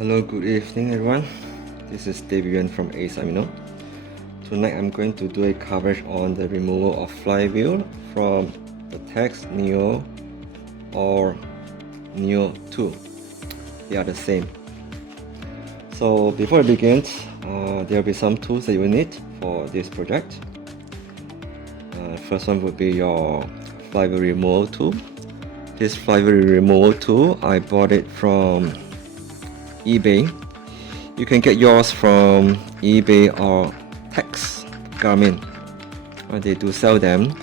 Hello, good evening everyone. This is Yuen from Aceamino. Tonight I'm going to do a coverage on the removal of flywheel from the Tacx Neo or Neo 2. They are the same. So before I begin, there will be some tools that you will need for this project. First one would be your flywheel removal tool. This flywheel removal tool, I bought it from eBay. You can get yours from eBay or Tacx Garmin. They do sell them.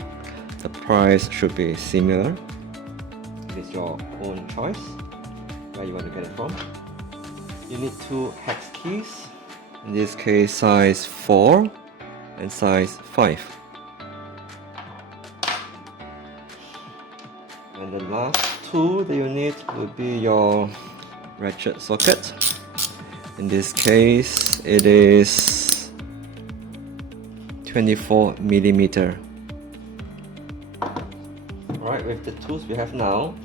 The price should be similar. It's your own choice where you want to get it from. You need two hex keys. In this case, size 4 and size 5. And the last tool that you need would be your ratchet socket. In this case, it is 24mm. Alright, with the tools we have now,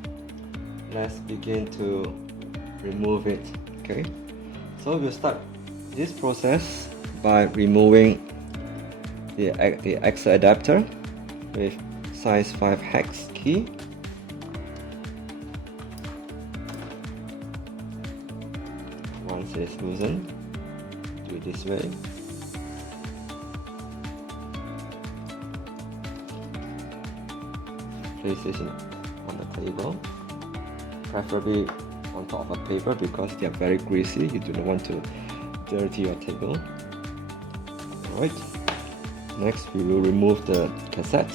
let's begin to remove it. Okay, so we'll start this process by removing the axle adapter with size 5 hex key. Once it is loosened, do it this way. Place this on the table, preferably on top of a paper because they are very greasy. You do not want to dirty your table. Alright, next we will remove the cassette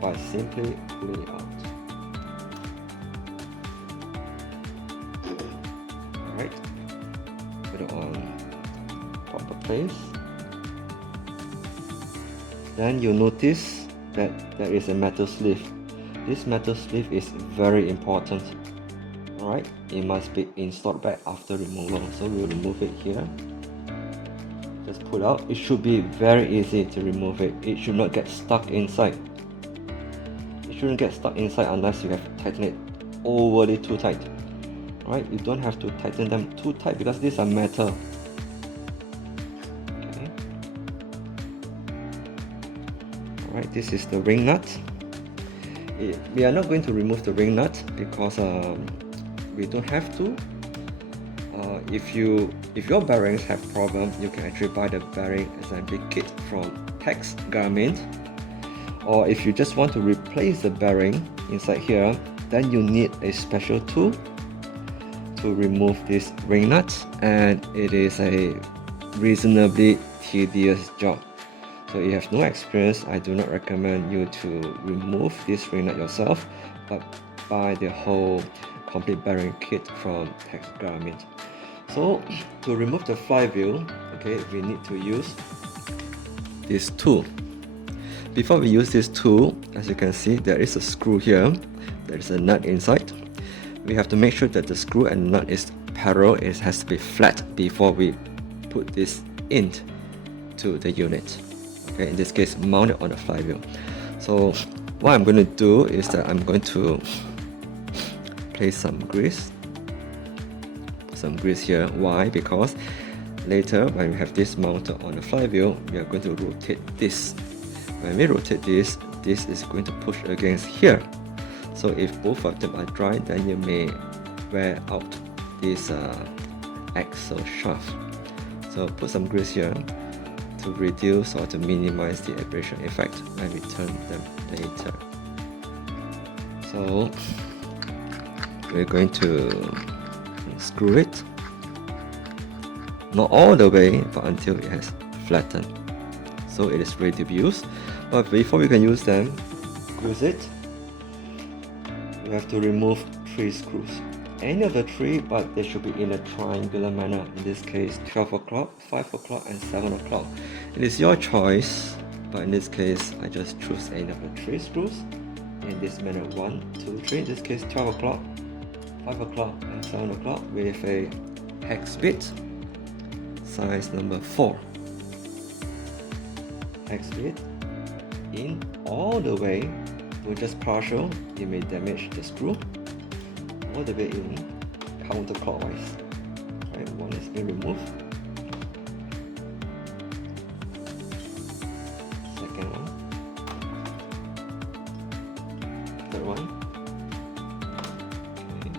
by simply pulling it out. Alright, put it on proper place. Then you'll notice that there is a metal sleeve. This metal sleeve is very important. Alright, it must be installed back after removal. So we'll remove it here. Just pull out. It should be very easy to remove it. It should not get stuck inside. It shouldn't get stuck inside unless you have tightened it overly too tight. Alright, you don't have to tighten them too tight because these are metal. Okay. Alright, this is the ring nut. We are not going to remove the ring nut because we don't have to. If your bearings have problem, you can actually buy the bearing assembly kit from Tacx Garmin. Or if you just want to replace the bearing inside here, then you need a special tool to remove this ring nut, and it is a reasonably tedious job. So if you have no experience, I do not recommend you to remove this ring nut yourself, but buy the whole complete bearing kit from Tacx Garmin. So to remove the flywheel, okay, we need to use this tool. Before we use this tool, as you can see, there is a screw here. There is a nut inside. We have to make sure that the screw and nut is parallel. It has to be flat before we put this into the unit. Okay, in this case, mount it on the flywheel. So what I'm going to do is that I'm going to place some grease here. Why? Because later when we have this mounted on the flywheel, we are going to rotate this. When we rotate this, this is going to push against here. So if both of them are dry, then you may wear out this axle shaft. So put some grease here to reduce or to minimize the abrasion effect when we turn them later. So we're going to screw it, not all the way, but until it has flattened, so it is ready to be used. But before we can use them, we have to remove 3 screws. Any of the 3, but they should be in a triangular manner. In this case, 12 o'clock, 5 o'clock and 7 o'clock. It is your choice, but in this case, I just choose any of the 3 screws in this manner. 1, 2, 3. In this case, 12 o'clock, 5 o'clock and 7 o'clock with a hex bit, size number 4. Hex bit in all the way, with just partial, it may damage the screw. All the way in counterclockwise. Okay, one is being removed. Second one. Third one. Okay.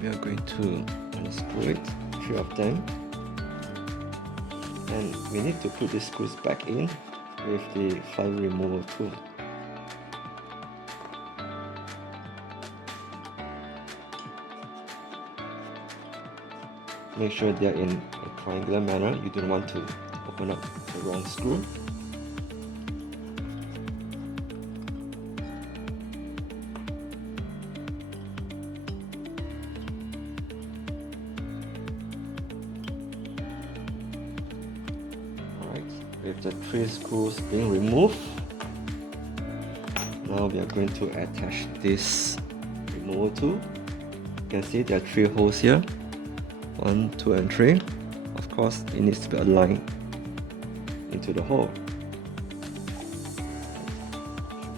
We are going to unscrew it, 3 of them. And we need to put the screws back in with the flywheel removal tool. Make sure they are in a triangular manner. You don't want to open up the wrong screw. Alright, with the 3 screws being removed, now we are going to attach this removal tool. You can see there are 3 holes here. 1, 2, and 3. Of course, it needs to be aligned into the hole.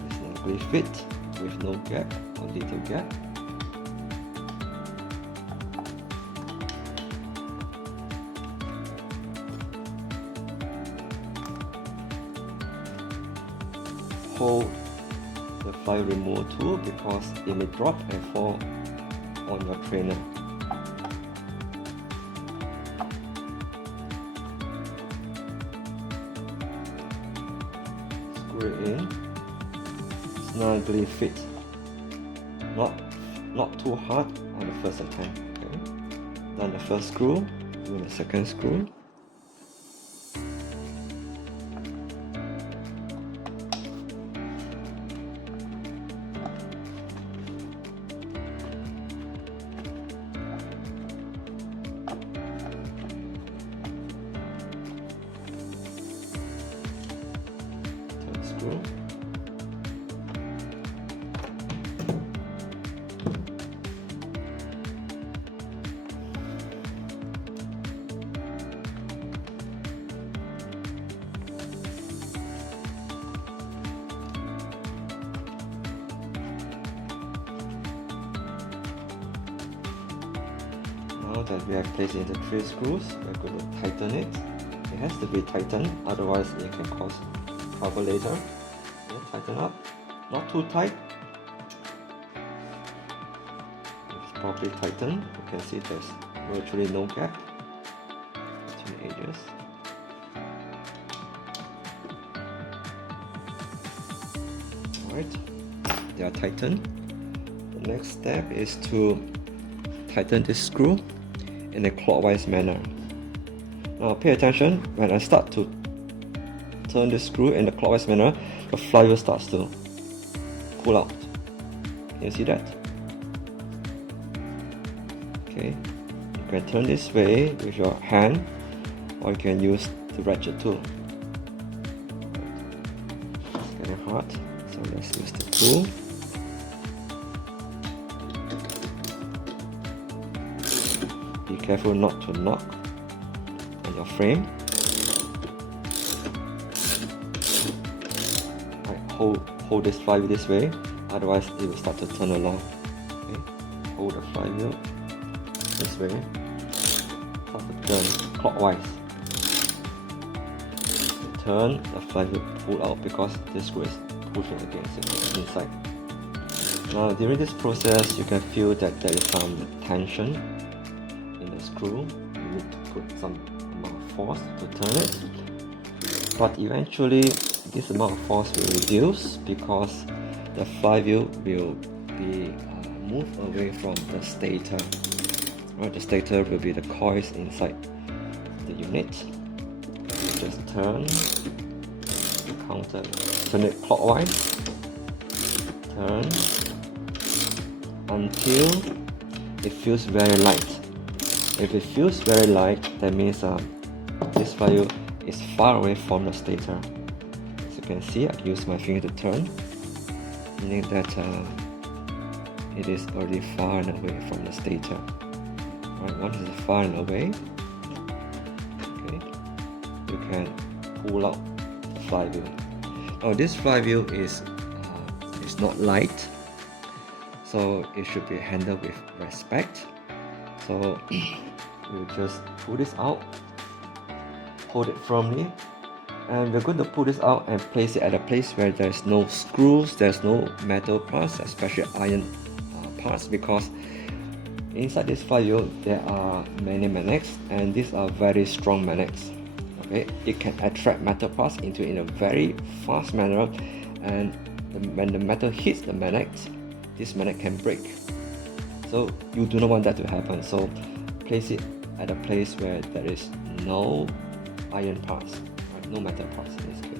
It's snugly fit with no gap or little gap. Hold the flywheel removal tool because it may drop and fall on your trainer. Screw it in, snugly fit. Not too hard on the first attempt. Okay. Done the first screw, do the second screw. Screw. Now that we have placed in the 3 screws, we're going to tighten it. It has to be tightened, otherwise it can cause trouble later. Okay, tighten up, not too tight. It's properly tightened. You can see there's virtually no gap between the edges. Alright, they are tightened. The next step is to tighten this screw in a clockwise manner. Now pay attention, when I start to turn the screw in the clockwise manner, the flywheel starts to pull out. Can you see that? Okay, you can turn this way with your hand, or you can use the ratchet tool. It's getting hot, so let's use the tool. Be careful not to knock on your frame. Hold this flywheel this way, otherwise it will start to turn along. Okay. Hold the flywheel this way, start to turn clockwise. Turn the flywheel, pull out because this screw is pushing against it inside. Now during this process, you can feel that there is some tension in the screw. You need to put some amount of force to turn it, but eventually this amount of force will reduce because the flywheel will be moved away from the stator. Right, the stator will be the coils inside the unit. Just turn the counter, turn it clockwise, turn until it feels very light. If it feels very light, that means this flywheel is far away from the stator. As you can see, I use my finger to turn, meaning that it is already far and away from the stator. Right, once it's far and away, okay, you can pull out the flywheel. Now this flywheel is not light, so it should be handled with respect. So we'll just pull this out, hold it firmly, and we're going to pull this out and place it at a place where there's no screws, there's no metal parts, especially iron parts, because inside this flywheel there are many magnets, and these are very strong magnets. Okay, it can attract metal parts into in a very fast manner, and when the metal hits the magnet, this magnet can break. So you do not want that to happen. So place it at a place where there is no iron parts, right? No metal parts in this case.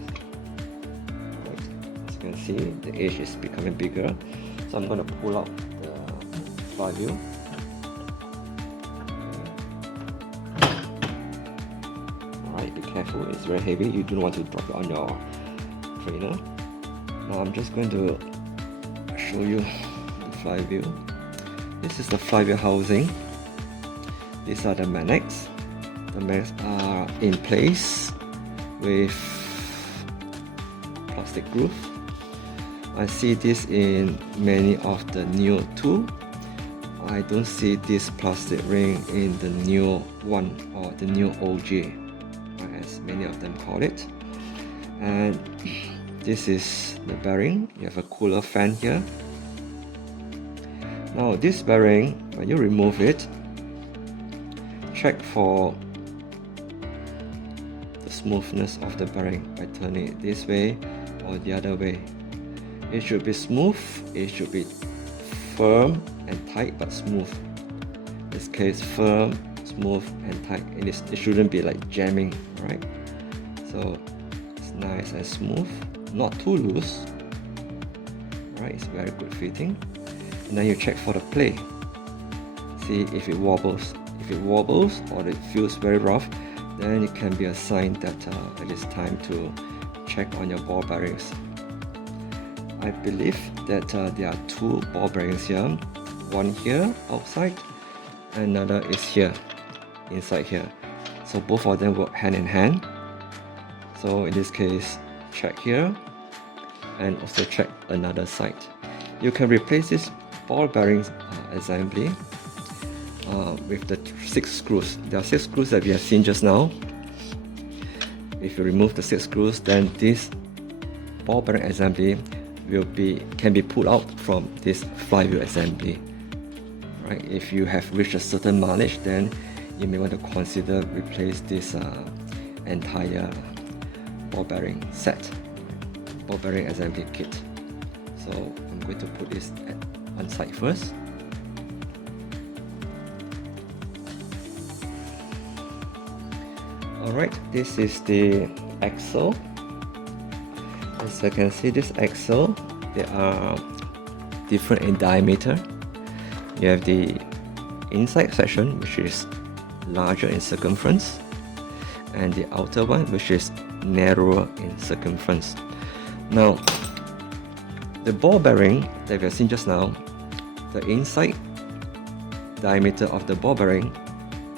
Right. As you can see, the edge is becoming bigger. So I'm going to pull out the flywheel. Alright, be careful, it's very heavy. You do not want to drop it on your trainer. Now I'm just going to show you the flywheel. This is the flywheel housing. These are the magnets. The magnets are in place with plastic groove. I see this in many of the Neo 2. I don't see this plastic ring in the Neo 1 or the Neo OG, as many of them call it. And this is the bearing. You have a cooler fan here. Now this bearing, when you remove it, check for the smoothness of the bearing by turning it this way or the other way. It should be smooth, it should be firm and tight, but smooth. In this case, firm, smooth and tight. It shouldn't be like jamming, right? So it's nice and smooth, not too loose. Right, it's very good fitting. And then you check for the play. See if it wobbles. If it wobbles or it feels very rough, then it can be a sign that it is time to check on your ball bearings. I believe that there are two ball bearings here. One here outside, and another is here, inside here. So both of them work hand in hand. So in this case, check here and also check another side. You can replace this ball bearings assembly with the 6 screws. There are 6 screws that we have seen just now. If you remove the 6 screws, then this ball bearing assembly can be pulled out from this flywheel assembly. Right? If you have reached a certain mileage, then you may want to consider replace this entire ball bearing set, ball bearing assembly kit. So I'm going to put this at one side first. Alright, this is the axle. As you can see, this axle, they are different in diameter. You have the inside section, which is larger in circumference, and the outer one, which is narrower in circumference. Now, the ball bearing that we have seen just now, the inside diameter of the ball bearing,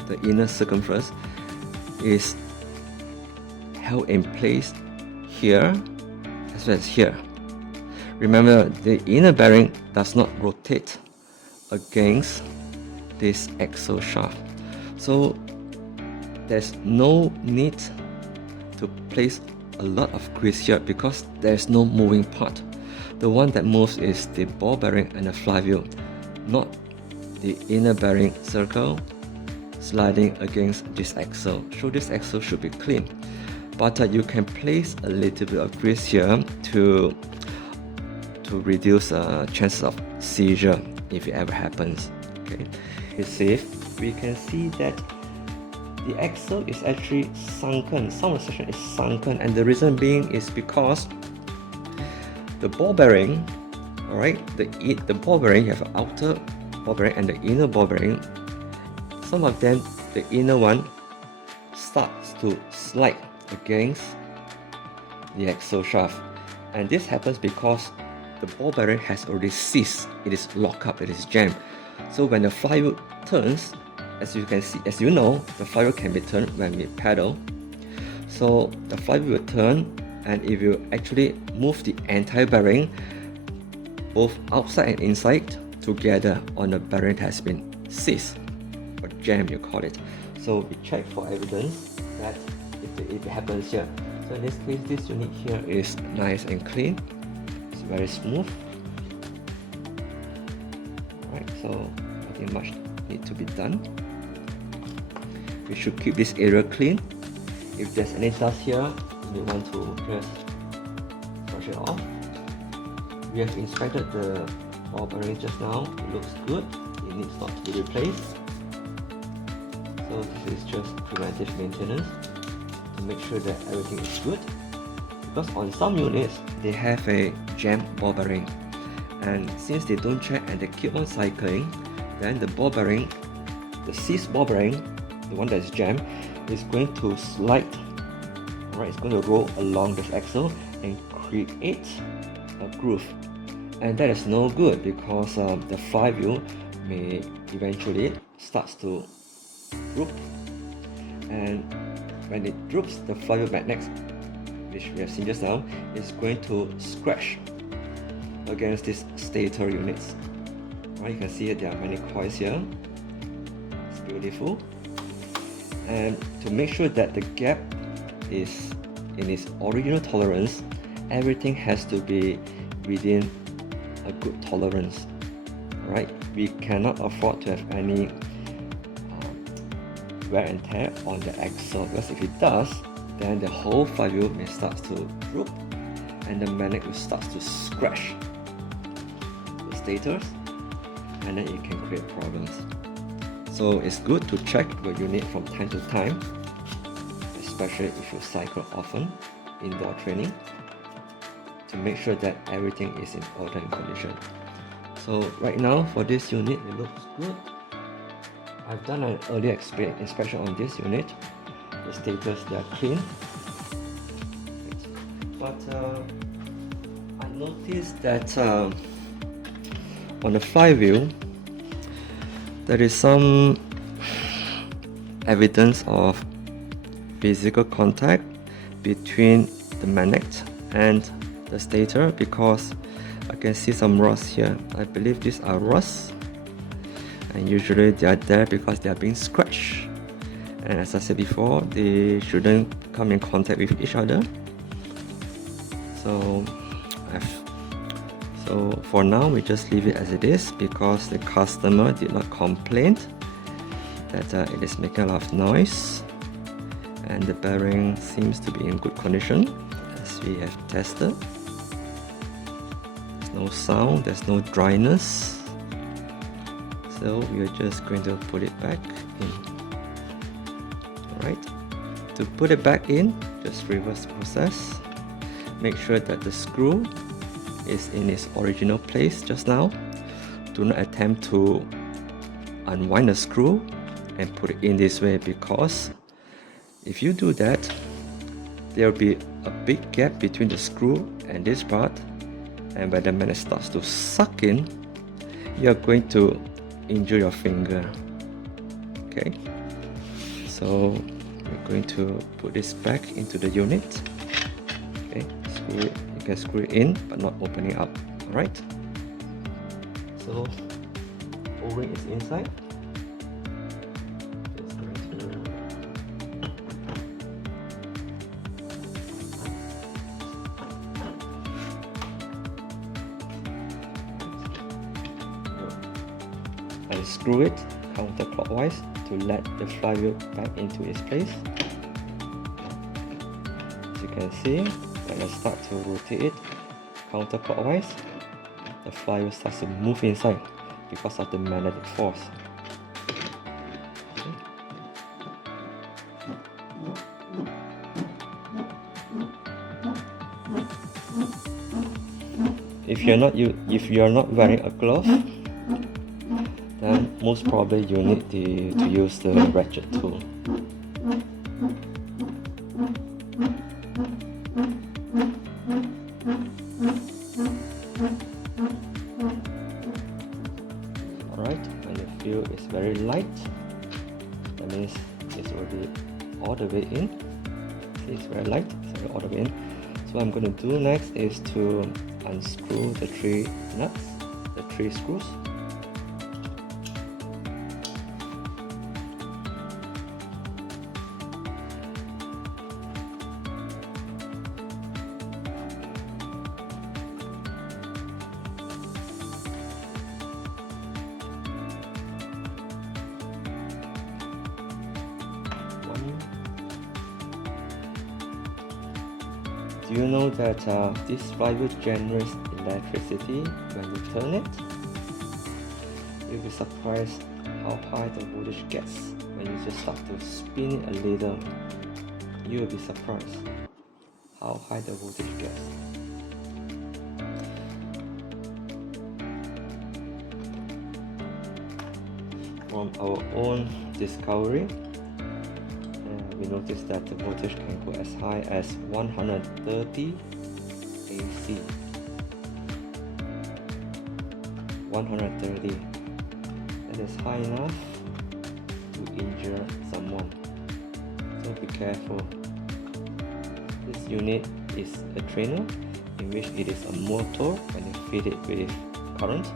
the inner circumference, is held in place here as well as here. Remember, the inner bearing does not rotate against this axle shaft, so there's no need to place a lot of grease here because there's no moving part. The one that moves is the ball bearing and the flywheel, not the inner bearing circle sliding against this axle. So this axle should be clean, but you can place a little bit of grease here to reduce chances of seizure if it ever happens. Okay, it's safe. We can see that the axle is actually sunken. Some of the section is sunken, and the reason being is because the ball bearing, alright, the ball bearing, you have an outer ball bearing and the inner ball bearing. Some of them, the inner one starts to slide against the axle shaft, and this happens because the ball bearing has already seized. It is locked up, it is jammed. So when the flywheel turns, as you can see, as you know, the flywheel can be turned when we pedal. So the flywheel will turn, and if you actually move the entire bearing, both outside and inside, together on the bearing that has been seized, or jammed you call it. So we check for evidence that it happens here. So in this case, this unit here is nice and clean. It's very smooth. Right, so nothing much need to be done. We should keep this area clean. If there's any dust here, we want to just brush it off. We have inspected the ball bearing just now. It looks good. It needs not to be replaced. So this is just preventive maintenance to make sure that everything is good. Because on some units, they have a jammed ball bearing. And since they don't check and they keep on cycling, then the ball bearing, the seized ball bearing, the one that is jammed, is going to slide. Alright, it's going to roll along this axle and create a groove. And that is no good because the flywheel may eventually starts to droop. And when it droops, the flywheel magnets, which we have seen just now, is going to scratch against these stator units. Right, you can see there are many coils here. It's beautiful. And to make sure that the gap is in its original tolerance, everything has to be within a good tolerance. Right? We cannot afford to have any wear and tear on the axle, because if it does, then the whole flywheel may start to droop and the magnet will start to scratch the stators, and then it can create problems. So it's good to check your unit from time to time, especially if you cycle often indoor training, to make sure that everything is in order and condition. So right now for this unit, it looks good. I've done an earlier inspection on this unit. The stators, they are clean. But I noticed that on the flywheel, there is some evidence of physical contact between the magnet and the stator, because I can see some rust here. I believe these are rust, and usually they are there because they are being scratched. And as I said before, they shouldn't come in contact with each other. So for now, we just leave it as it is, because the customer did not complain that it is making a lot of noise, and the bearing seems to be in good condition as we have tested. There's no sound, there's no dryness. So we are just going to put it back in. Alright, to put it back in, just reverse the process. Make sure that the screw is in its original place just now. Do not attempt to unwind the screw and put it in this way, because if you do that, there will be a big gap between the screw and this part, and when the magnet starts to suck in, you are going to injure your finger. Okay, so we're going to put this back into the unit. Okay, screw it. You can screw it in but not opening up. Alright, so O-ring is inside. Just going to unscrew it counterclockwise to let the flywheel back into its place. As you can see, when I start to rotate it counterclockwise, the flywheel starts to move inside because of the magnetic force. If you are not wearing a glove, then most probably you need to use the ratchet tool. Alright, when you feel it's very light, that means it's already all the way in. See, it's very light, it's already all the way in. So what I'm going to do next is to unscrew the 3 nuts, the 3 screws. Do you know that this flywheel generates electricity when you turn it? You'll be surprised how high the voltage gets when you just start to spin it a little. You'll be surprised how high the voltage gets. From our own discovery, we noticed that the voltage can go as high as 130 AC. 130. That is high enough to injure someone. So be careful. This unit is a trainer in which it is a motor. When you feed it with current,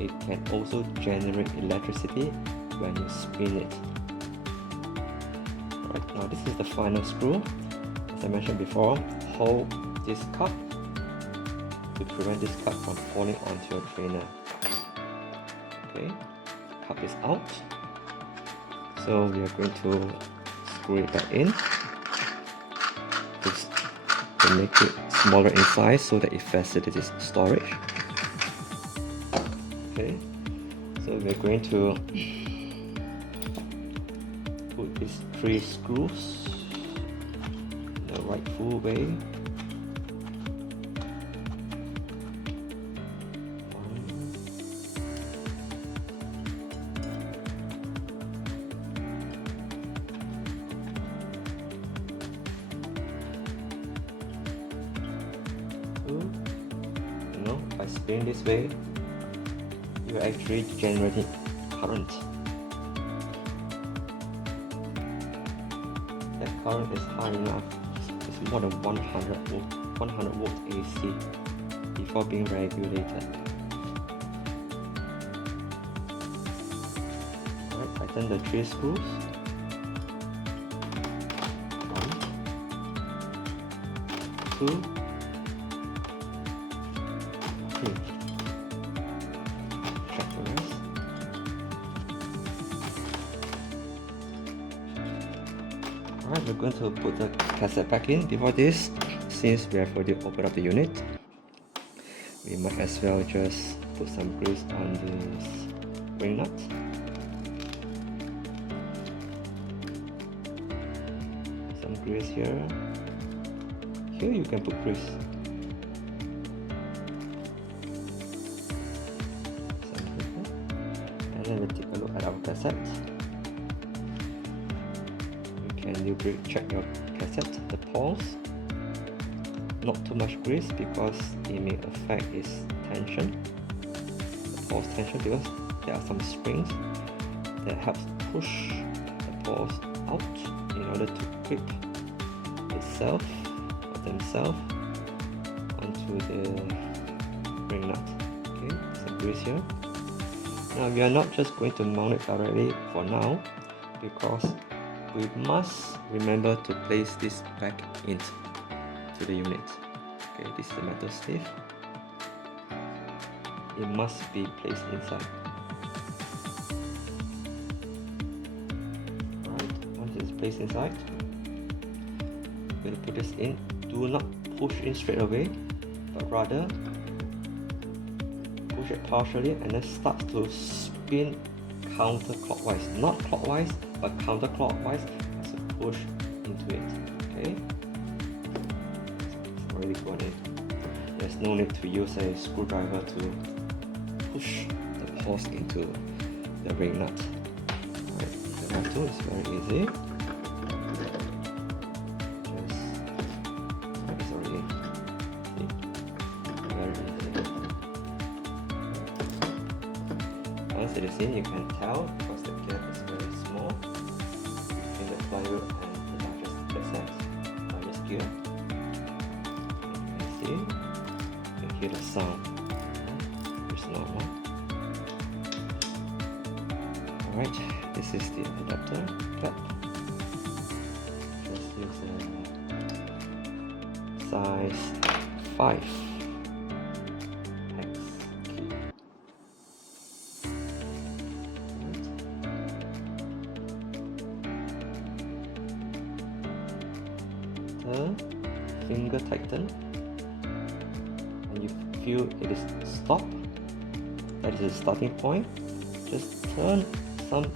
it can also generate electricity when you spin it. Right, now this is the final screw. As I mentioned before, hold this cup to prevent this cup from falling onto your trainer. Okay, cup is out. So we are going to screw it back in to make it smaller in size so that it facilitates storage. Okay, so we're going to put these 3 screws in the rightful way. By spinning this way, you are actually generating current. That current is high enough. It's more than 100 volt AC before being regulated. Alright, tighten the 3 screws. 1, 2, 3. Check the rest. Alright, we're going to put the cassette back in. Before this, since we have already opened up the unit, we might as well just put some grease on this ring nut. Some grease here. Here you can put grease. And then we'll take a look at our cassette. You can lubricate, check your cassette, the pores. Not too much grease because it may affect its tension. The pores tension, because there are some springs that helps push the pores out in order to grip itself or themselves onto the ring nut. Okay, some grease here. Now we are not just going to mount it directly for now, because we must remember to place this back into the unit. Okay, this is the metal sleeve. It must be placed inside. Alright, once it's placed inside, we'll put this in. Do not push in straight away, but rather push it partially and then start to spin counterclockwise. Not clockwise, but counterclockwise as you push into it. Okay? It's already gone in. There's no need to use a screwdriver to push the pores into the ring nut. Alright, if you have to, it's very easy. It's already very easy. Once it is in, you can tell because the gap is very small between the flywheel and the largest gear. You can see, you can hear the sound. It's normal. Alright, this is the adapter cap. Just use a size 5 hex key. finger tighten and you feel it is stopped, that is the starting point, just turn some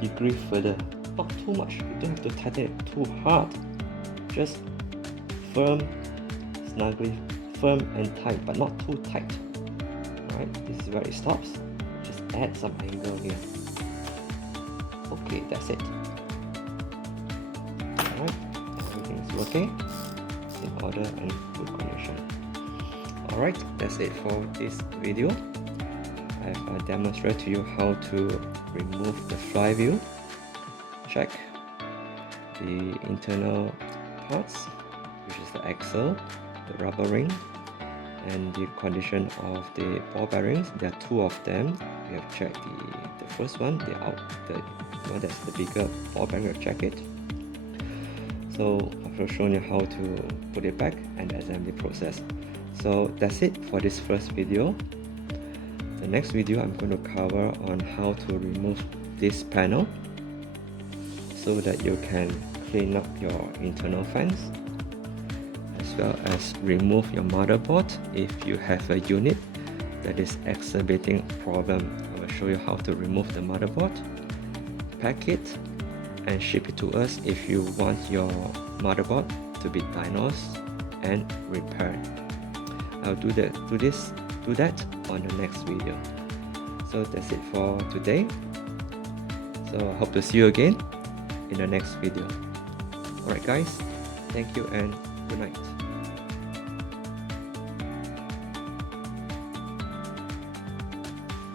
degree further, not too much, you don't have to tighten it too hard, just firm, snugly, firm and tight, but not too tight. Alright, this is where it stops, just add some angle here. Okay, that's it. Alright, everything is working, in order and good condition. Alright, that's it for this video. I've demonstrated to you how to remove the flywheel, check the internal parts, which is the axle, the rubber ring, and the condition of the ball bearings. There are two of them. We have checked the first one, the one that's the bigger ball bearing. We've checked it. So I've shown you how to put it back and the assembly process. So that's it for this first video. The next video I'm going to cover on how to remove this panel so that you can clean up your internal fans, as well as remove your motherboard if you have a unit that is exacerbating problem. I will show you how to remove the motherboard, pack it and ship it to us if you want your motherboard to be diagnosed and repaired. I'll do that on the next video. So that's it for today. So I hope to see you again in the next video. Alright guys, thank you and good night.